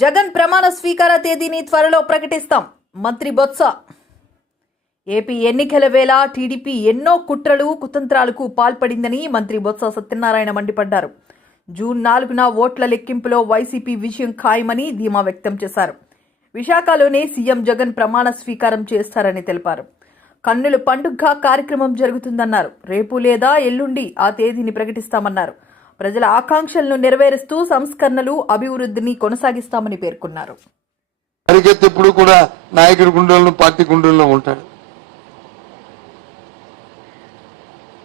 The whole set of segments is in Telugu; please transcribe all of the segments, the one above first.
జగన్ ప్రమాణ స్వీకార తేదీని త్వరలో ప్రకటిస్తాం. మంత్రి బొత్స. ఏపీ ఎన్నికల వేళ టీడీపీ ఎన్నో కుట్రలు కుతంత్రాలకు పాల్పడిందని మంత్రి బొత్స సత్యనారాయణ మండిపడ్డారు. జూన్ నాలుగున ఓట్ల లెక్కింపులో వైసీపీ విజయం ఖాయమని ధీమా వ్యక్తం చేశారు. విశాఖలోనే సీఎం జగన్ ప్రమాణ స్వీకారం చేస్తారని తెలిపారు. కన్నుల పండుగ కార్యక్రమం జరుగుతుందన్నారు. రేపు లేదా ఎల్లుండి ఆ తేదీని ప్రకటిస్తామన్నారు. ప్రజల ఆకాంక్షలను నెరవేరుస్తూ సంస్కరణలు అభివృద్ధిని కొనసాగిస్తామని పేర్కొన్నారు. పరిగెత్తి ఎప్పుడు కూడా నాయకుడి గుండెల్లో పార్టీ గుండెల్లో ఉంటాడు.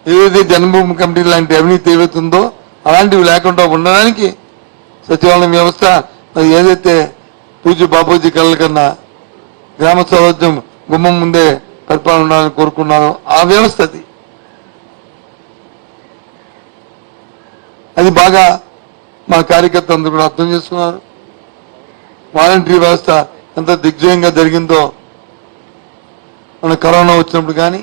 ఏదైతే జన్మభూమి కమిటీ లాంటి అవినీతి ఏవైతుందో అలాంటివి లేకుండా ఉండడానికి సచివాలయం వ్యవస్థ ఏదైతే పూజ బాపూజీ కళ్ళ కన్నా గ్రామ స్వరాజ్యం గుమ్మం ముందే పరిపాలన ఉండాలని కోరుకున్నారో ఆ వ్యవస్థ అది. అది బాగా మా కార్యకర్తలు అందరూ కూడా అర్థం చేసుకున్నారు. వాలంటరీ వ్యవస్థ ఎంత దిగ్జయంగా జరిగిందో మన కరోనా వచ్చినప్పుడు కానీ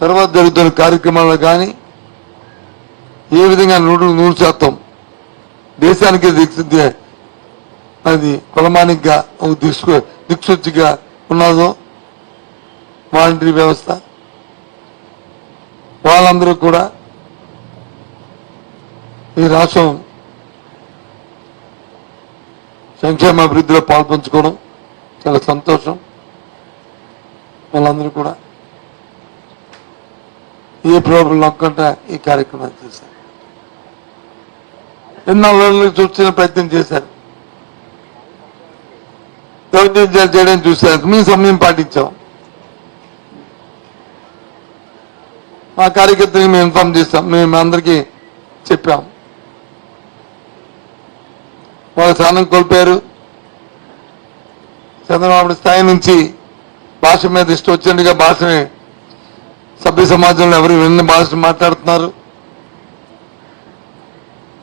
తర్వాత జరుగుతున్న కార్యక్రమాల్లో కానీ ఏ విధంగా నూరు నూరు శాతం దేశానికి దిక్సు అది కులమానికగా ఒక దిక్సు దిక్సూచిగా ఉన్నదో వాలంటరీ వ్యవస్థ. వాళ్ళందరూ కూడా ఈ రాష్ట్రం సంక్షేమ అభివృద్ధిలో పాల్పంచుకోవడం చాలా సంతోషం. వాళ్ళందరూ కూడా ఏ ప్రోగ్రాం నొక్కంటే ఈ కార్యక్రమం చేశారు. ఎన్నో రోజులు చూసిన ప్రయత్నం చేశారు. దౌర్జన్యాలు చేయడం చూశారు. మీ సమయం పాటించాం. మా కార్యకర్తలకు మేము ఇన్ఫార్మ్ చేస్తాం. మేము అందరికీ చెప్పాం. వాళ్ళ స్థానం కోల్పోయారు. చంద్రబాబు స్థాయి నుంచి భాష మీద ఇష్టం వచ్చినట్టుగా భాషని సభ్య సమాజంలో ఎవరు విన్న భాష మాట్లాడుతున్నారు.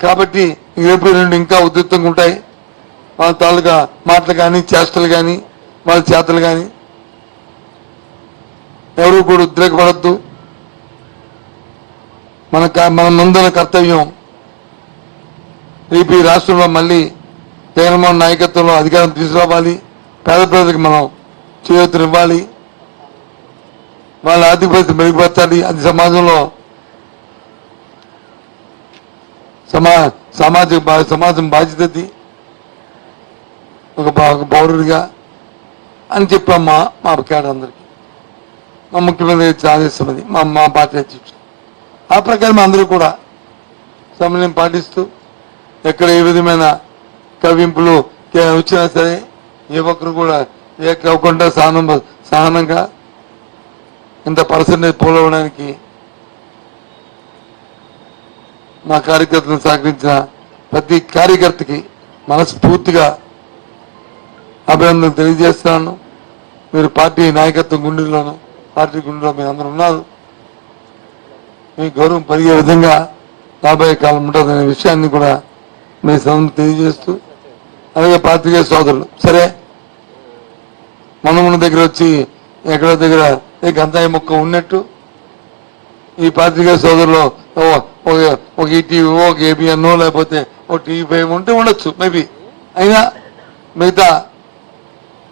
కాబట్టి రేపు నుండి ఇంకా ఉద్యుక్తంగా ఉంటాయి. వాళ్ళ తాలూకా మాటలు కానీ చేష్టలు కానీ వాళ్ళ చేతలు కానీ ఎవరు కూడా ఉద్రేకపడద్దు. మన మన ముందున్న కర్తవ్యం రేపు ఈ రాష్ట్రంలో మళ్ళీ జగన్మోహన్ నాయకత్వంలో అధికారం తీసుకురావాలి. పేద ప్రజలకు మనం చేయూతనివ్వాలి వాళ్ళ ఆర్థిక పరిస్థితి మెరుగుపరచాలి. అది సమాజంలో సమా సామాజిక సమాజం బాధ్యతది. ఒక ఒక పౌరుడిగా అని చెప్పాం మా మా అందరికీ. మా ముఖ్యమంత్రి ఆదేశం అది. మా మా పార్టీ అధ్యక్షుడు. ఆ ప్రకారం అందరూ కూడా సమన్వయం పాటిస్తూ ఎక్కడ ఏ విధమైన కవింపులు వచ్చినా సరే ఏ ఒక్కరు కూడా ఏ కవ్వకుండా సహనం సహనంగా ఇంత పర్సంటేజ్ పోలవడానికి మా కార్యకర్తను సహకరించిన ప్రతి కార్యకర్తకి మనస్ఫూర్తిగా అభినందనలు తెలియజేస్తున్నాను. మీరు పార్టీ నాయకత్వం గుండెల్లోనూ పార్టీ గుండెలో మీరు అందరూ ఉన్నారు. మీ గౌరవం పెరిగే విధంగా రాబోయే కాలం ఉంటుందనే విషయాన్ని కూడా మీ సభను తెలియజేస్తూ అలాగే పాత్రికేయ సోదరులు. సరే? మనమున దగ్గర వచ్చి ఎక్కడో దగ్గర ఏ గంతాయి మొక్క ఉన్నట్టు ఈ పాత్రికేయ సోదరులు ఒక- ఒక ఈటీవీ ఒక ఏబిఎన్ లేకపోతే ఒక టీవీ ఫైవ్ ఉంటే ఉండొచ్చు మేబీ. అయినా మిగతా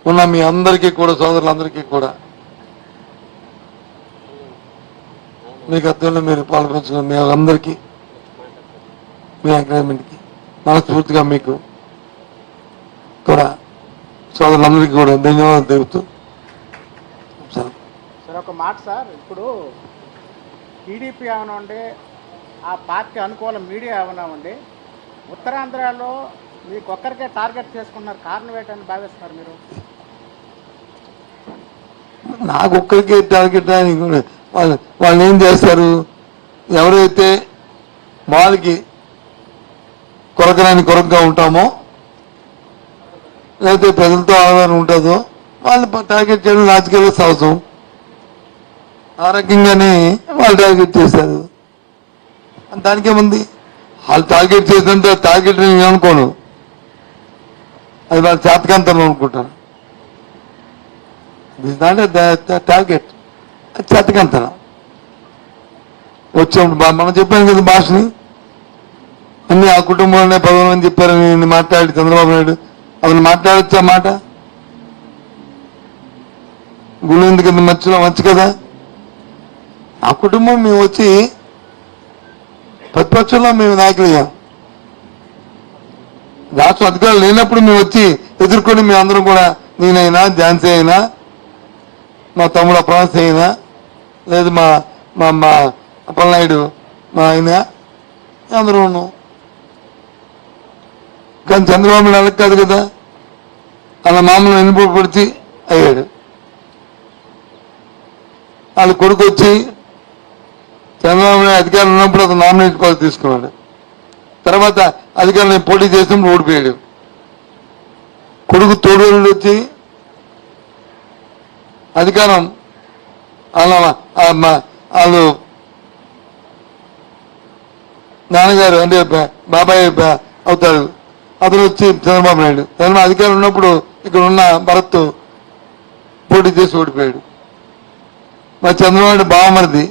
ఉన్న మీ అందరికీ కూడా సోదరులందరికీ కూడా మీ గతంలో మీరు పాల్పంచుకున్న మీ అందరికీ మీ ఎంకరేజ్మెంట్కి మనస్ఫూర్తిగా మీకు కూడా సోదరులందరికీ కూడా ధన్యవాదాలు తెలుపుతూ. సార్. ఒక మాట సార్. ఇప్పుడు టీడీపీ అవనండి ఆ పార్టీ అనుకూల మీడియా అవనామండి ఉత్తరాంధ్రలో మీకు ఒక్కరికే టార్గెట్ చేసుకున్నారు కారణం ఏంటని భావిస్తున్నారు మీరు? నాకు ఒక్కరికి టార్గెట్ అని వాళ్ళు వాళ్ళు ఏం చేస్తారు? ఎవరైతే వాళ్ళకి కొరకరాని కొరకగా ఉంటామో లేకపోతే ప్రజలతో ఆదరణ ఉంటుందో వాళ్ళు టార్గెట్ చేయడం రాజకీయాల్లో సహజం. ఆ రకంగానే వాళ్ళు టార్గెట్ చేశారు. దానికేముంది? వాళ్ళు టార్గెట్ చేసినంత టార్గెట్ నేను అనుకోను అది వాళ్ళ చేతకాంతంలో అనుకుంటాను. దిస్ నాట్ టార్గెట్ చేతకాంతనం వచ్చినప్పుడు బా- మనం చెప్పాను కదా భాషని. అన్ని ఆ కుటుంబంలోనే పదవులు అని చెప్పారని మాట్లాడి చంద్రబాబు నాయుడు అతను మాట్లాడచ్చా మాట? గుళ్ళు కింద మధ్యలో వచ్చు కదా? ఆ కుటుంబం మేము వచ్చి ప్రతిపక్షంలో మేము నాయకులయ్యాం. రాష్ట్ర అధికారులు లేనప్పుడు మేము వచ్చి ఎదుర్కొని మేము అందరం కూడా నేనైనా ఝాన్సీ అయినా మా తమ్ముడు అప్రాన్స్ అయినా లేదు మా మా మా అప్పలనాయుడు మా ఆయన అందరూ ఉన్నాం. కానీ చంద్రబాబు నాయుడు కాదు కదా. అలా మామూలు ఎన్నిపడిచి అయ్యాడు. వాళ్ళ కొడుకు వచ్చి చంద్రబాబు నాయుడు అధికారులు ఉన్నప్పుడు అతను నామినేట్ పదవి తీసుకున్నాడు. తర్వాత అధికారులు పోటీ చేసినప్పుడు ఓడిపోయాడు. కొడుకు తోడు వచ్చి అధికారం వాళ్ళ వాళ్ళు నాన్నగారు అంటే బాబాయ్ అవుతాడు అతను వచ్చి చంద్రబాబు నాయుడు. చంద్రబాబు అధికారం ఉన్నప్పుడు ఇక్కడ ఉన్న భరత్ పోటీ చేసి ఓడిపోయాడు. మా చంద్రబాబు బావమరిది.